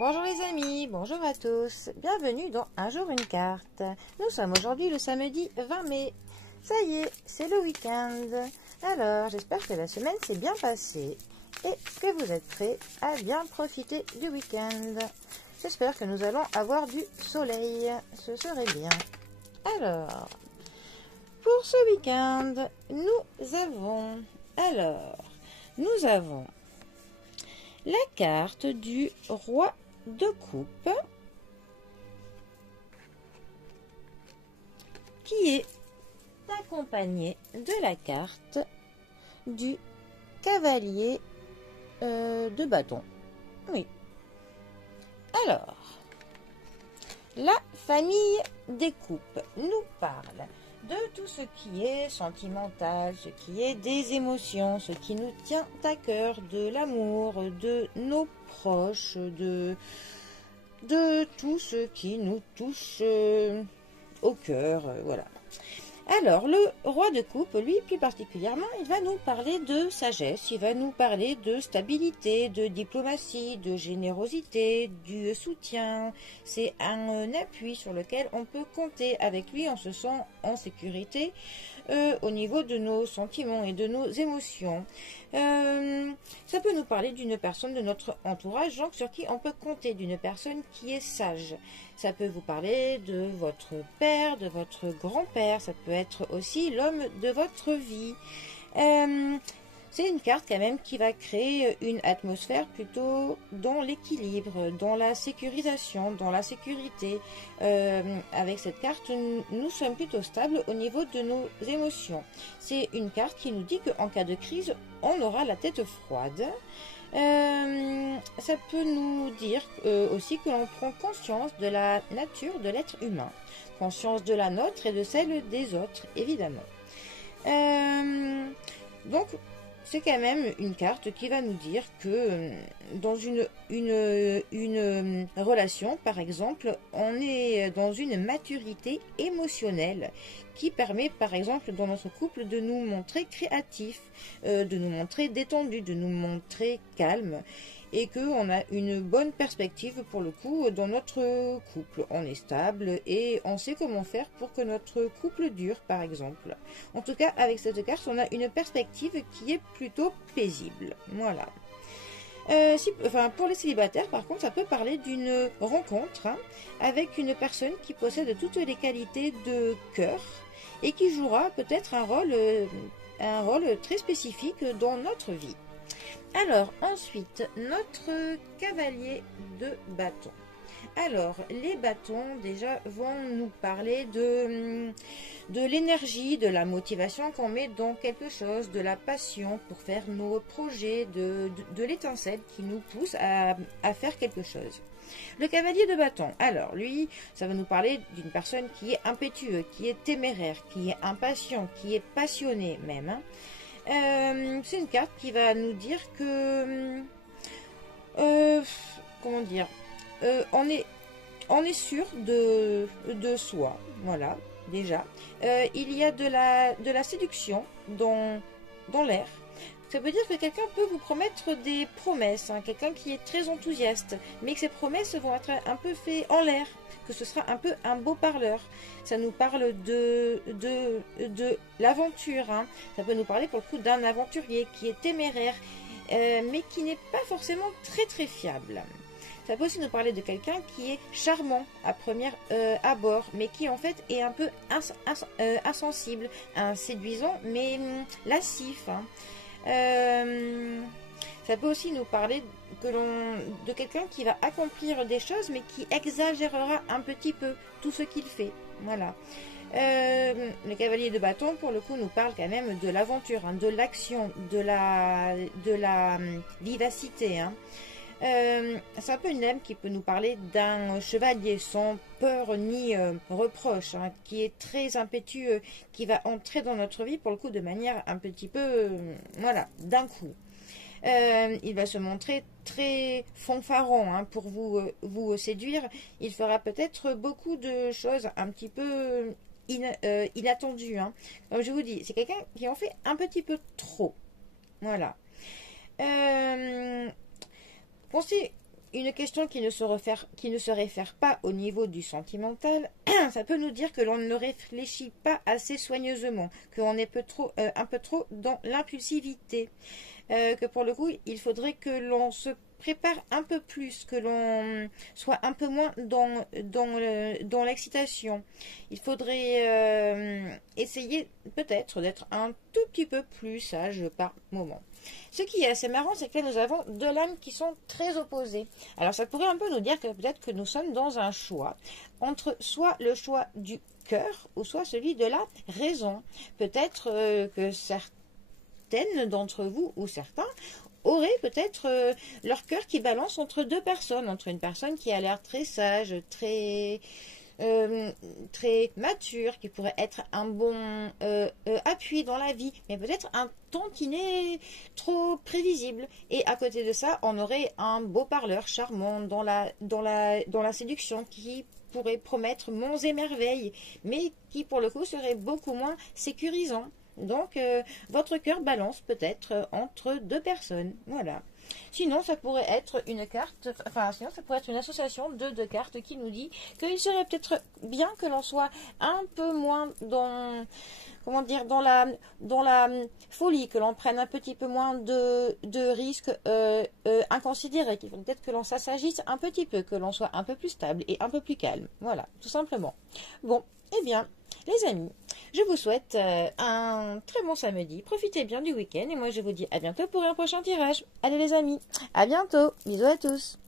Bonjour les amis, bonjour à tous, bienvenue dans Un jour une carte. Nous sommes aujourd'hui le samedi 20 mai. Ça y est, c'est le week-end. Alors, j'espère que la semaine s'est bien passée et que vous êtes prêts à bien profiter du week-end. J'espère que nous allons avoir du soleil, ce serait bien. Alors, pour ce week-end, nous avons la carte du roi de coupe qui est accompagnée de la carte du cavalier de bâton. Oui. Alors, la famille des coupes nous parle de tout ce qui est sentimental, ce qui est des émotions, ce qui nous tient à cœur, de l'amour, de nos proches, de tout ce qui nous touche au cœur, voilà. Alors, le roi de coupe, lui, plus particulièrement, il va nous parler de sagesse, il va nous parler de stabilité, de diplomatie, de générosité, du soutien. C'est un appui sur lequel on peut compter. Avec lui, on se sent en sécurité au niveau de nos sentiments et de nos émotions. Ça peut nous parler d'une personne de notre entourage, donc sur qui on peut compter, d'une personne qui est sage. Ça peut vous parler de votre père, de votre grand-père, ça peut être aussi l'homme de votre vie. C'est une carte quand même qui va créer une atmosphère plutôt dans l'équilibre, dans la sécurisation, dans la sécurité. Avec cette carte, nous sommes plutôt stables au niveau de nos émotions. C'est une carte qui nous dit qu'en cas de crise, on aura la tête froide. Ça peut nous dire aussi que l'on prend conscience de la nature de l'être humain, conscience de la nôtre et de celle des autres, évidemment. Donc, c'est quand même une carte qui va nous dire que dans une relation, par exemple, on est dans une maturité émotionnelle qui permet, par exemple, dans notre couple, de nous montrer créatifs, de nous montrer détendus, de nous montrer calmes, et qu'on a une bonne perspective pour le coup dans notre couple. On est stable et on sait comment faire pour que notre couple dure, par exemple. En tout cas, avec cette carte, on a une perspective qui est plutôt paisible. Voilà. Pour les célibataires, par contre, ça peut parler d'une rencontre avec une personne qui possède toutes les qualités de cœur et qui jouera peut-être un rôle très spécifique dans notre vie. Alors, ensuite, notre cavalier de bâton. Alors, les bâtons, déjà, vont nous parler de l'énergie, de la motivation qu'on met dans quelque chose, de la passion pour faire nos projets, de l'étincelle qui nous pousse à faire quelque chose. Le cavalier de bâton, alors lui, ça va nous parler d'une personne qui est impétueux, qui est téméraire, qui est impatient, qui est passionné même, c'est une carte qui va nous dire que comment dire, on est sûr de soi, voilà, déjà. Il y a de la séduction dans l'air. Ça veut dire que quelqu'un peut vous promettre des promesses, quelqu'un qui est très enthousiaste, mais que ces promesses vont être un peu faites en l'air, que ce sera un peu un beau parleur. Ça nous parle de l'aventure. Ça peut nous parler pour le coup d'un aventurier qui est téméraire, mais qui n'est pas forcément très très fiable. Ça peut aussi nous parler de quelqu'un qui est charmant à premier abord, mais qui en fait est un peu insensible, séduisant, mais lascif. Ça peut aussi nous parler de quelqu'un qui va accomplir des choses, mais qui exagérera un petit peu tout ce qu'il fait. Voilà. Le cavalier de bâton, pour le coup, nous parle quand même de l'aventure, de l'action, de la vivacité. C'est un peu une lame qui peut nous parler d'un chevalier sans peur ni reproche, qui est très impétueux, qui va entrer dans notre vie pour le coup de manière un petit peu, voilà, d'un coup. Il va se montrer très fanfaron pour vous séduire. Il fera peut-être beaucoup de choses un petit peu inattendues. Comme je vous dis, c'est quelqu'un qui en fait un petit peu trop. Voilà. une question qui ne se réfère pas au niveau du sentimental, ça peut nous dire que l'on ne réfléchit pas assez soigneusement, qu'on est un peu trop dans l'impulsivité, que pour le coup, il faudrait que l'on se prépare un peu plus, que l'on soit un peu moins dans l'excitation. Il faudrait essayer peut-être d'être un tout petit peu plus sage par moment. Ce qui est assez marrant, c'est que là, nous avons deux lames qui sont très opposées. Alors, ça pourrait un peu nous dire que peut-être que nous sommes dans un choix entre soit le choix du cœur ou soit celui de la raison. Peut-être que certaines d'entre vous ou certains auraient peut-être leur cœur qui balance entre deux personnes, entre une personne qui a l'air très sage, très mature, qui pourrait être un bon appui dans la vie, mais peut-être un tantinet trop prévisible. Et à côté de ça, on aurait un beau parleur charmant dans la séduction qui pourrait promettre monts et merveilles, mais qui pour le coup serait beaucoup moins sécurisant. Donc, votre cœur balance peut-être entre deux personnes. Voilà. Sinon, ça pourrait être une carte, enfin, sinon, ça pourrait être une association de deux cartes qui nous dit qu'il serait peut-être bien que l'on soit un peu moins comment dire, dans la folie, que l'on prenne un petit peu moins de risques inconsidérés, qu'il faut peut-être que l'on s'assagisse un petit peu, que l'on soit un peu plus stable et un peu plus calme. Voilà, tout simplement. Bon, eh bien, les amis, je vous souhaite un très bon samedi. Profitez bien du week-end et moi je vous dis à bientôt pour un prochain tirage. Allez les amis, à bientôt. Bisous à tous.